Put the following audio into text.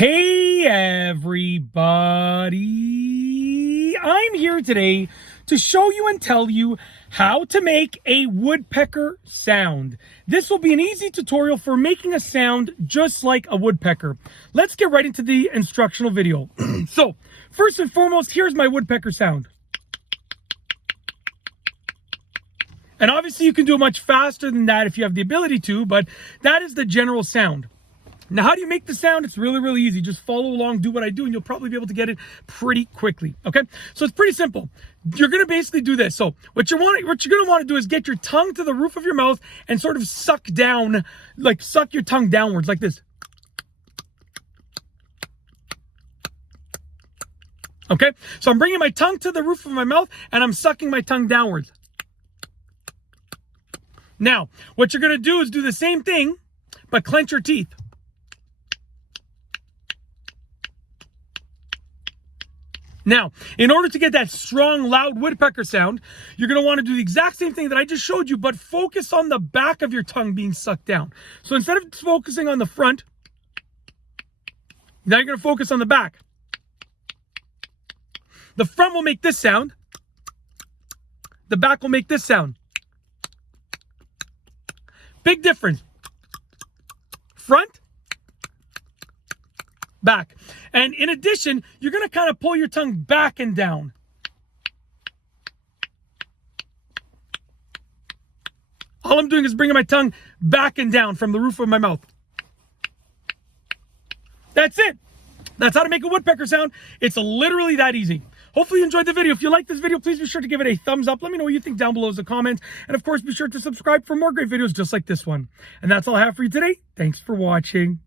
Hey everybody, I'm here today to show you and tell you how to make a woodpecker sound. This will be an easy tutorial for making a sound just like a woodpecker. Let's get right into the instructional video. So, first and foremost, here's my woodpecker sound. And obviously you can do it much faster than that if you have the ability to, but that is the general sound. Now, how do you make the sound? It's really easy. Just follow along, do what I do, and you'll probably be able to get it pretty quickly, okay? So it's pretty simple. You're gonna basically do this. So what you're gonna wanna do is get your tongue to the roof of your mouth and sort of suck down, like suck your tongue downwards like this. Okay? So I'm bringing my tongue to the roof of my mouth and I'm sucking my tongue downwards. Now, what you're gonna do is do the same thing, but clench your teeth. Now, in order to get that strong, loud woodpecker sound, you're going to want to do the exact same thing that I just showed you, but focus on the back of your tongue being sucked down. So instead of focusing on the front, now you're going to focus on the back. The front will make this sound. The back will make this sound. Big difference. Front, back. And in addition, you're going to kind of pull your tongue back and down. All I'm doing is bringing my tongue back and down from the roof of my mouth. That's it. That's how to make a woodpecker sound. It's literally that easy. Hopefully you enjoyed the video. If you like this video, please be sure to give it a thumbs up. Let me know what you think down below as a comment. And of course, be sure to subscribe for more great videos just like this one. And that's all I have for you today. Thanks for watching.